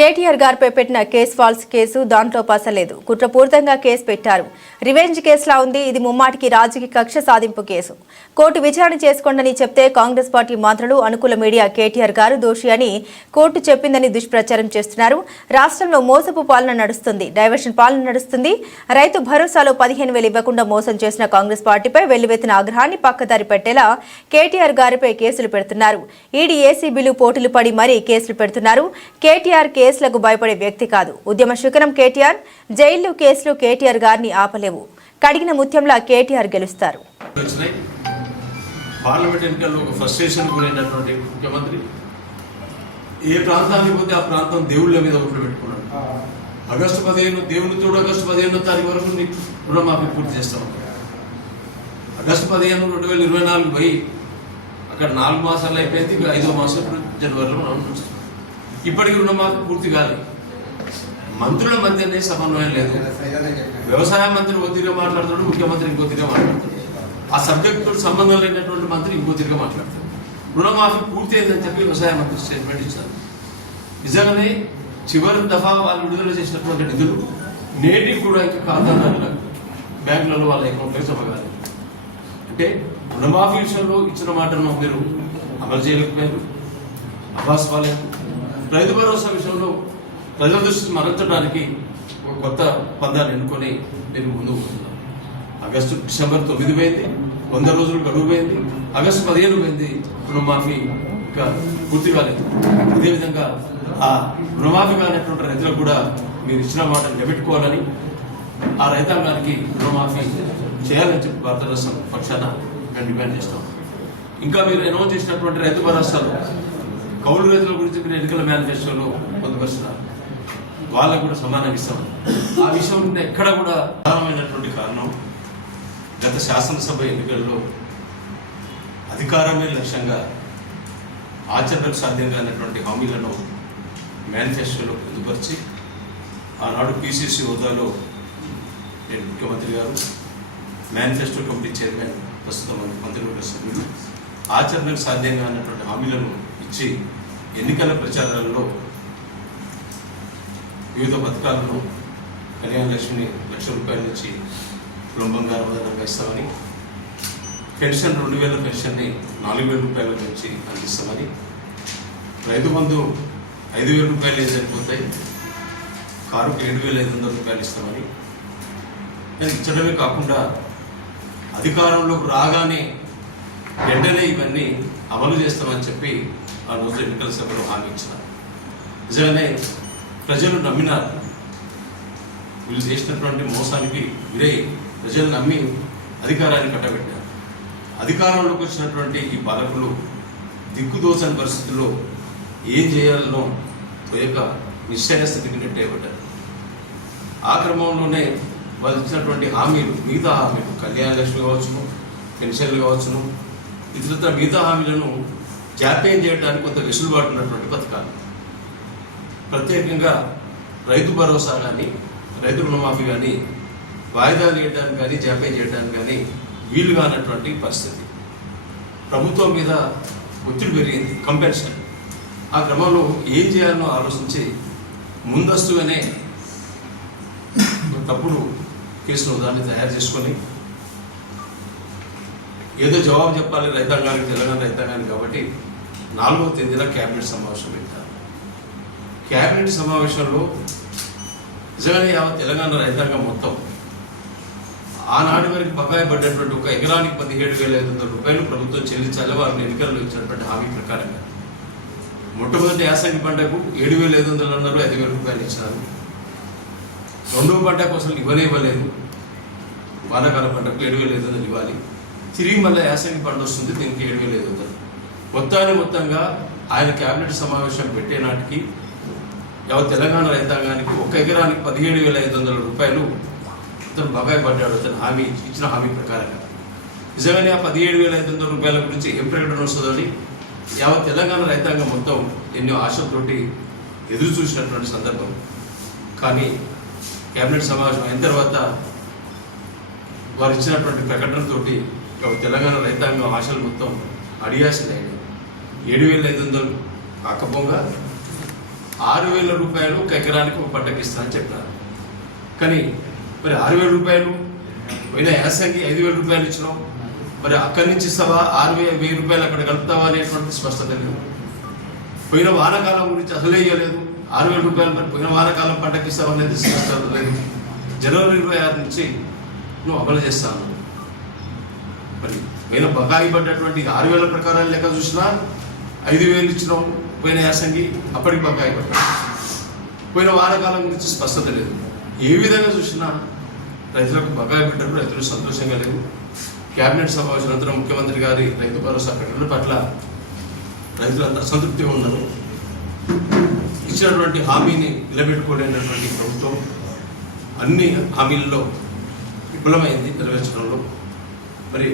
కేటీఆర్ గారిపై పెట్టిన case false case దాంట్లో పసలేదు. కుట్రపూరితంగా కేసు పెట్టారు. రివెంజ్ కేసులా ఉంది. ఇది ముమ్మాటికి రాజకీయ కక్ష సాధింపు కేసు. కోర్టు విచారణ చేసుకోండని చెప్తే కాంగ్రెస్ పార్టీ మంత్రులు, అనుకూల మీడియా కేటీఆర్ గారు దోషి అని కోర్టు చెప్పిందని దుష్ప్రచారం చేస్తున్నారు. రాష్ట్రంలో మోసపు పాలన నడుస్తుంది, డైవర్షన్ పాలన నడుస్తుంది. రైతు భరోసాలో 15,000 ఇవ్వకుండా మోసం చేసిన కాంగ్రెస్ పార్టీపై వెల్లువెత్తిన ఆగ్రహాన్ని పక్కదారి పెట్టేలా కేటీఆర్ గారిపై కేసులు పెడుతున్నారు. ఈడీ, ఏసీబీలు పోటీలు పడి మరీ కేసులు పెడుతున్నారు. కేటీఆర్ కేసులకు భయపడే వ్యక్తి కాదు. ఉద్యమ శిఖరం కేటీఆర్. జైలు కేసులు కేటీఆర్ గారిని ఆపలేవు. కడిగిన ముత్యంలా కేటీఆర్ గెలుస్తారు. పార్లమెంట్ ఎన్నికల్లో ఒక ఫ్రస్ట్రేషన్ గురైనటువంటి ముఖ్యమంత్రి ఏ ప్రాంతానికి పోతే ఆ ప్రాంతం దేవుళ్ళ మీద ఓట్లు పెట్టుకున్నాడు. ఆగస్టు 15 దేవునితో ఆగస్టు 15వ తారీఖు వరకు నీకు రుణమాఫీ పూర్తి చేస్తాం. ఆగస్టు 15 2024 పోయి అక్కడ 4 మాసాలు అయిపోయింది. 5వ మాసం జనవరిలో మనం చూస్తాం. ఇప్పటికి రుణమాఫీ పూర్తి కాలేదు. మంత్రుల మధ్యనే సమన్వయం లేదు. వ్యవసాయ మంత్రి ఓ తీరుగా మాట్లాడుతాడు, ముఖ్యమంత్రి ఇంకో తీరుగా మాట్లాడతాడు. ఆ సబ్జెక్టుతో సంబంధం లేనటువంటి మంత్రి ఇంకో తీరుగా మాట్లాడతాడు. రుణమాఫీ పూర్తి అయిందని చెప్పి వ్యవసాయ మంత్రి స్టేట్మెంట్ ఇచ్చారు. నిజంగానే చివరి దఫా వాళ్ళు విడుదల చేసినటువంటి నిధులు నేటికి కూడా ఇంకా ఖాతాదారుల బ్యాంకులలో వాళ్ళ అకౌంట్లో జమ కాలేదు. అంటే రుణమాఫీ విషయంలో ఇచ్చిన మాటను మీరు అమలు చేయలేకపోయారు, అభాస్ పాలేదు. రైతు భరోసా విషయంలో ప్రజల దృష్టిని మరల్చడానికి ఒక కొత్త పందాన్ని ఎన్నుకొని నేను ముందుకు పోతున్నాను. డిసెంబర్ 9 పోయింది, 100 రోజులు గడువు పోయింది. ఆగస్టు 15 పోయింది. రుణమాఫీ ఇంకా పూర్తి కాలేదు. అదేవిధంగా ఆ రుణమాఫీ కానటువంటి రైతులకు కూడా మీరు ఇచ్చిన మాటను నిలబెట్టుకోవాలని, ఆ రైతాంగానికి రుణమాఫీ చేయాలని చెప్పి భారత రాష్ట్రం పక్షాన మేము డిమాండ్ చేస్తాం. ఇంకా మీరు అనౌన్స్ చేసినటువంటి రైతు భరోసాలు కౌలు రైతుల గురించి మీరు ఎన్నికల మేనిఫెస్టోలో పొందుపరుస్తున్నారు. వాళ్ళకు కూడా సమానంగా ఇస్తాం. ఆ విషయం ఎక్కడ కూడా ప్రధానమైనటువంటి కారణం గత శాసనసభ ఎన్నికల్లో అధికారమే లక్ష్యంగా ఆచరణకు సాధ్యం కానటువంటి హామీలను మేనిఫెస్టోలో పొందుపరిచి ఆనాడు పిసిసి హోదాలో నేను ముఖ్యమంత్రి గారు, మేనిఫెస్టో కమిటీ చైర్మన్, ప్రస్తుతం మంత్రివర్గ సభ్యులు ఆచరణకు సాధ్యం కానటువంటి హామీలను ఇచ్చి ఎన్నికల ప్రచారాలలో వివిధ పథకాలను కళ్యాణ లక్ష్మిని ₹1,00,000 నుంచి కుటుంబంగారు ఆధారంగా ఇస్తామని, పెన్షన్ 2,000 పెన్షన్ని ₹4,000 నుంచి అందిస్తామని, రైతు బంధు ₹5,000 సరిపోతాయి, కారుకు ₹7,500 ఇస్తామని ఇచ్చడమే కాకుండా అధికారంలోకి రాగానే వెంటనే ఇవన్నీ అమలు చేస్తామని చెప్పి ఆ రోజు ఎన్నికల సభలో హామీ ఇచ్చినారు. నిజంగానే ప్రజలు నమ్మినారు. వీళ్ళు చేసినటువంటి మోసానికి గురై ప్రజలు నమ్మి అధికారాన్ని కట్టబెట్టారు. అధికారంలోకి వచ్చినటువంటి ఈ పాలకులు దిక్కుదోచని పరిస్థితుల్లో ఏం చేయాలనో తోయక నిశ్చయ స్థితికి నెట్టేయబడ్డారు. ఆ క్రమంలోనే వాళ్ళు ఇచ్చినటువంటి హామీలు, మిగతా హామీలు, కళ్యాణ లక్ష్మి కావచ్చును, పెన్షన్లు కావచ్చును, ఇతరత్ర మిగతా హామీలను జాప్యం చేయడానికి కొంత వెసులుబాటు ఉన్నటువంటి పథకాలు, ప్రత్యేకంగా రైతు భరోసా కానీ, రైతు రుణమాఫీ కానీ వాయిదాలు వేయడానికి కానీ, జాప్యం చేయడానికి కానీ వీలు కానటువంటి పరిస్థితి. ప్రభుత్వం మీద ఒత్తిడి పెరిగింది, కంపెన్షన్. ఆ క్రమంలో ఏం చేయాలనో ఆలోచించి ముందస్తుగానే తప్పుడు కేసును దాన్ని తయారు చేసుకొని ఏదో జవాబు చెప్పాలి రైతాంగానికి, తెలంగాణ రైతాంగానికి. కాబట్టి 4వ తేదీన క్యాబినెట్ సమావేశం పెట్టారు. క్యాబినెట్ సమావేశంలో నిజంగానే యావత్ తెలంగాణ రైతాంగం మొత్తం ఆనాటి వరకు బకాయి పడ్డటువంటి ఒక ఎకరానికి ₹17,500 ప్రభుత్వం చెల్లించాలి వారిని ఎన్నికల్లో ఇచ్చినటువంటి హామీ ప్రకారంగా. మొట్టమొదటి యాసంగి పంటకు ₹7,500 అన్నారు, ₹5,000 ఇచ్చినారు. రెండవ పంటకు అసలు ఇవ్వలేదు. వానాకాల పంటకు 7,500 ఇవ్వాలి. తిరిగి మళ్ళీ యాసంగి పంట వస్తుంది, దీనికి 7,500. మొత్తంగా ఆయన క్యాబినెట్ సమావేశం పెట్టే నాటికి యావత్ తెలంగాణ రైతాంగానికి ఒక ఎకరానికి ₹17,500 అతను బకాయి పడ్డాడు. అతను హామీ ఇచ్చిన హామీ ప్రకారంగా. నిజంగానే ఆ ₹17,500 గురించి ఏం ప్రకటన వస్తుందని యావత్ తెలంగాణ రైతాంగం మొత్తం ఎన్నో ఆశలతోటి ఎదురు చూసినటువంటి సందర్భం. కానీ క్యాబినెట్ సమావేశం అయిన తర్వాత వారు ఇచ్చినటువంటి ప్రకటనతోటి తెలంగాణ రైతాంగం ఆశలు మొత్తం అడియాసలైనవి. 7,500 కాకపోగా 6,000 రూపాయలు ఒక ఎకరానికి ఒక పంటకి ఇస్తానని చెప్పినారు. కానీ మరి 6,000 రూపాయలు పోయిన యాసంగి 5,000 రూపాయలు ఇచ్చినాం. మరి అక్కడి నుంచి ఇస్తావా 6,000 రూపాయలు అక్కడ కలుపుతావా అనేటువంటి స్పష్టత లేదు. పోయిన వానాకాలం గురించి అసలే ఇవ్వలేదు. 6,000 రూపాయలు మరి పోయిన వానాకాలం పంటకి ఇస్తావా అనేది స్పష్టత లేదు. జనవరి 26 నుంచి నువ్వు అమలు చేస్తాను. మరి పోయిన బకాయి పడ్డటువంటి 6,000 ప్రకారం లెక్క చూసినా 5,000 ఇచ్చినాం పోయిన యాసంగి, అప్పటికి బకాయి పడ్డాడు. పోయిన వానాకాలం గురించి స్పష్టత లేదు. ఏ విధంగా చూసినా రైతులకు బకాయి పెట్టడం రైతులు సంతోషంగా లేవు. కేబినెట్ సమావేశం అనంతరం ముఖ్యమంత్రి గారి రైతు భరోసా ప్రకటన పట్ల రైతులంతా అసంతృప్తిగా ఉన్నారు. ఇచ్చినటువంటి హామీని నిలబెట్టుకోలేనటువంటి ప్రభుత్వం అన్ని హామీల్లో విఫలమైంది నెరవేర్చడంలో. మరి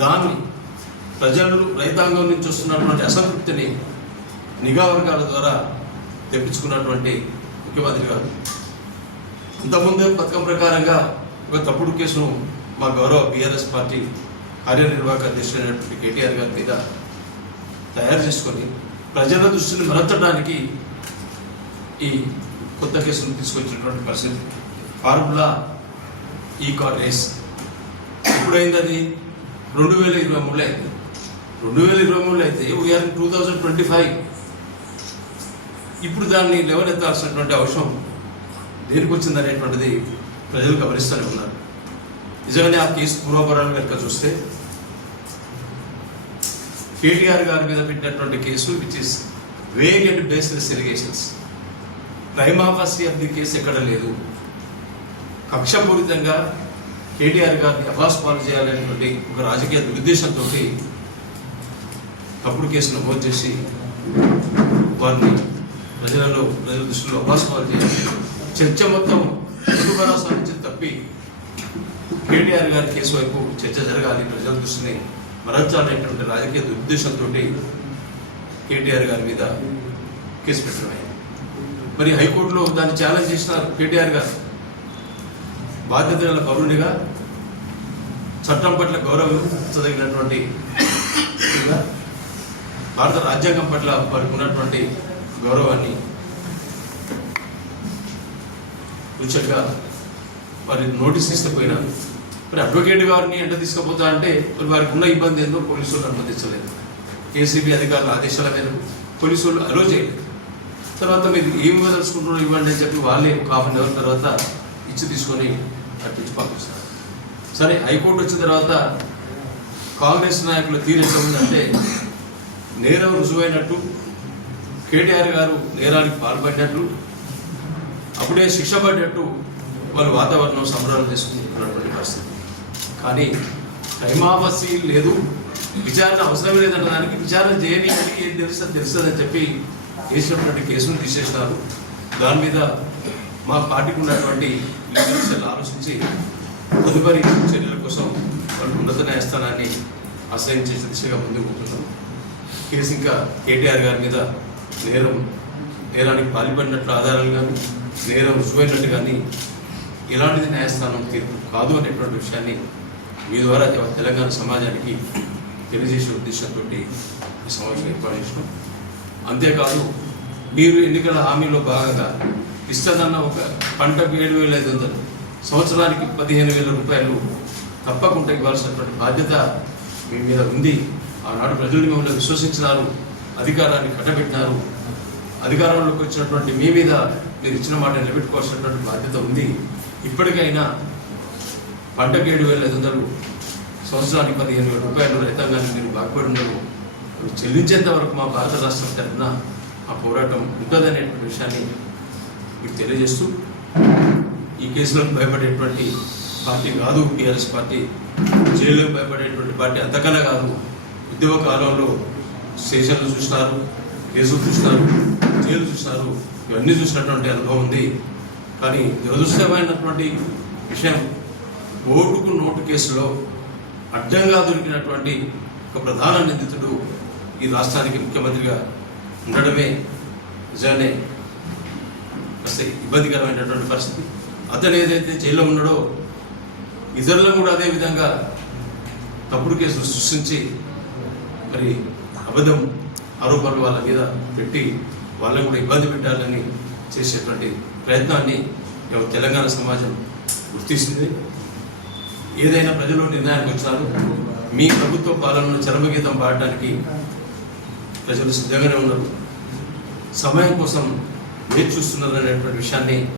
దాన్ని ప్రజలు రైతాంగం నుంచి వస్తున్నటువంటి అసంతృప్తిని నిఘా వర్గాల ద్వారా తెప్పించుకున్నటువంటి ముఖ్యమంత్రి గారు ఇంతకుముందే పథకం ప్రకారంగా ఒక తప్పుడు కేసును మా గౌరవ బీఆర్ఎస్ పార్టీ కార్యనిర్వాహక అధ్యక్షుడైనటువంటి కేటీఆర్ గారి మీద తయారు చేసుకొని ప్రజల దృష్టిని మరల్చడానికి ఈ కొత్త కేసును తీసుకొచ్చినటువంటి పరిస్థితి. ఫార్ములా ఈ కార్ రేస్ ఎప్పుడైంది? అది 2023 అయింది. 2023 అయితే వీఆర్ 2025. ఇప్పుడు దాన్ని లేవనెత్తాల్సినటువంటి అవసరం దేనికి వచ్చింది అనేటువంటిది ప్రజలు గమనిస్తూనే ఉన్నారు. నిజంగానే ఆ కేసు పూర్వపరాలు కనుక చూస్తే కేటీఆర్ గారి మీద పెట్టినటువంటి case which is vague and baseless allegations. Prima facie of the case ఎక్కడ లేదు. కక్షపూరితంగా కేటీఆర్ గారిని అబాస్ పాలు చేయాలనేటువంటి ఒక రాజకీయ దురుద్దేశంతో తప్పుడు కేసు నమోదు చేసి వారిని ప్రజల దృష్టిలో అబాస్ పాలు చేయాలి. చర్చ మొత్తం రైతు భరోసా నుంచి తప్పి కేటీఆర్ గారి కేసు వైపు చర్చ జరగాలి, ప్రజల దృష్టిని మరల్చాలనేటువంటి రాజకీయ దురుద్దేశంతో కేటీఆర్ గారి మీద కేసు పెట్టడమే. మరి హైకోర్టులో దాన్ని ఛాలెంజ్ చేసినారు. కేటీఆర్ గారు బాధ్యత గల పౌరునిగా చట్టం పట్ల గౌరవం చదివినటువంటి భారత రాజ్యాంగం పట్ల వారికి ఉన్నటువంటి గౌరవాన్ని ఉచితంగా వారి నోటీస్ ఇస్తే పోయినారు. మరి అడ్వకేట్ గారిని ఎంత తీసుకుపోతా అంటే మరి వారికి ఉన్న ఇబ్బంది ఏందో పోలీసులు అనుమతించలేదు. ఏసీబీ అధికారుల ఆదేశాల మేరకు పోలీసులు అలో చేయలేదు. తర్వాత మీరు ఏమి వదలుచుకుంటున్నారో ఇవ్వండి అని చెప్పి వాళ్ళే ఒక ½ గంట తర్వాత ఇచ్చి తీసుకొని అట్టించి పంపిస్తారు. సరే, హైకోర్టు వచ్చిన తర్వాత కాంగ్రెస్ నాయకుల తీరు ఎట్లా ఉందంటే నేరం రుజువైనట్టు, కేటీఆర్ గారు నేరానికి పాల్పడినట్లు, అప్పుడే శిక్ష పడ్డట్టు వాళ్ళు వాతావరణం సంబరాలు చేసుకుంటున్నటువంటి పరిస్థితి. కానీ టైమావసి లేదు, విచారణ అవసరం లేదన్న దానికి విచారణ చేయడానికి ఏం తెలుస్తుందని చెప్పి వేసినటువంటి కేసును తీసేసినారు. దాని మీద మా పార్టీకి ఉన్నటువంటి లీడర్స్ ఆలోచించి తదుపరి చర్యల కోసం వాళ్ళు ఉన్నత న్యాయస్థానాన్ని ఆశ్రయించే దిశగా ముందుకు పోతున్నాం. కేసు ఇంకా కేటీఆర్ గారి మీద నేరానికి పాల్పడినట్లు ఆధారాలు కానీ నేరం రుజువైనట్టు కానీ ఎలాంటిది న్యాయస్థానం తీర్పు కాదు అనేటువంటి విషయాన్ని మీ ద్వారా తెలంగాణ సమాజానికి తెలియజేసే ఉద్దేశంతో ఈ సమావేశం ఏర్పాటు చేసినాం. అంతేకాదు, మీరు ఎన్నికల హామీలో భాగంగా ఇస్తుందన్న ఒక పంటకు 7,500, సంవత్సరానికి 15,000 రూపాయలు తప్పకుండా ఇవ్వాల్సినటువంటి బాధ్యత మీ మీద ఉంది. ఆనాడు ప్రజలు మిమ్మల్ని విశ్వసించినారు, అధికారాన్ని కట్టబెట్టినారు. అధికారంలోకి వచ్చినటువంటి మీ మీద మీరు ఇచ్చిన మాట నిలబెట్టుకోవాల్సినటువంటి బాధ్యత ఉంది. ఇప్పటికైనా పంటకు 7,500, సంవత్సరానికి 15,000 రూపాయలు రైతాంగాన్ని మీరు బాగుపడి ఉన్నారు. చెల్లించేంత వరకు మా భారత రాష్ట్రం తరఫున ఆ పోరాటం ఉంటుందనేటువంటి విషయాన్ని మీకు తెలియజేస్తూ, ఈ కేసులకు భయపడేటువంటి పార్టీ కాదు టీఆర్ఎస్ పార్టీ. జైలుకు భయపడేటువంటి పార్టీ అంతకన్నా కాదు. ఉద్యోగ కాలంలో స్టేషన్లు చూసినారు, కేసులు చూసినారు, జైలు చూసినారు, ఇవన్నీ చూసినటువంటి అనుభవం ఉంది. కానీ దురదృష్టమైనటువంటి విషయం, ఓటుకు నోటు కేసులో అడ్డంగా దొరికినటువంటి ఒక ప్రధాన నిందితుడు ఈ రాష్ట్రానికి ముఖ్యమంత్రిగా ఉండడమే నిజానే కాస్త ఇబ్బందికరమైనటువంటి పరిస్థితి. అతను ఏదైతే జైల్లో ఉన్నాడో ఇతరులను కూడా అదే విధంగా తప్పుడు కేసులు సృష్టించి మరి అబద్ధం ఆరోపణలు వాళ్ళ మీద పెట్టి వాళ్ళని కూడా ఇబ్బంది పెట్టాలని చేసేటువంటి ప్రయత్నాన్ని తెలంగాణ సమాజం గుర్తిస్తుంది. ఏదైనా ప్రజలు నిర్ణయానికి వచ్చినారు. మీ ప్రభుత్వ పాలనను చరమగీతం పాడడానికి ప్రజలు సిద్ధంగానే ఉన్నారు. సమయం కోసం వేచి చూస్తున్నారు అనేటువంటి విషయాన్ని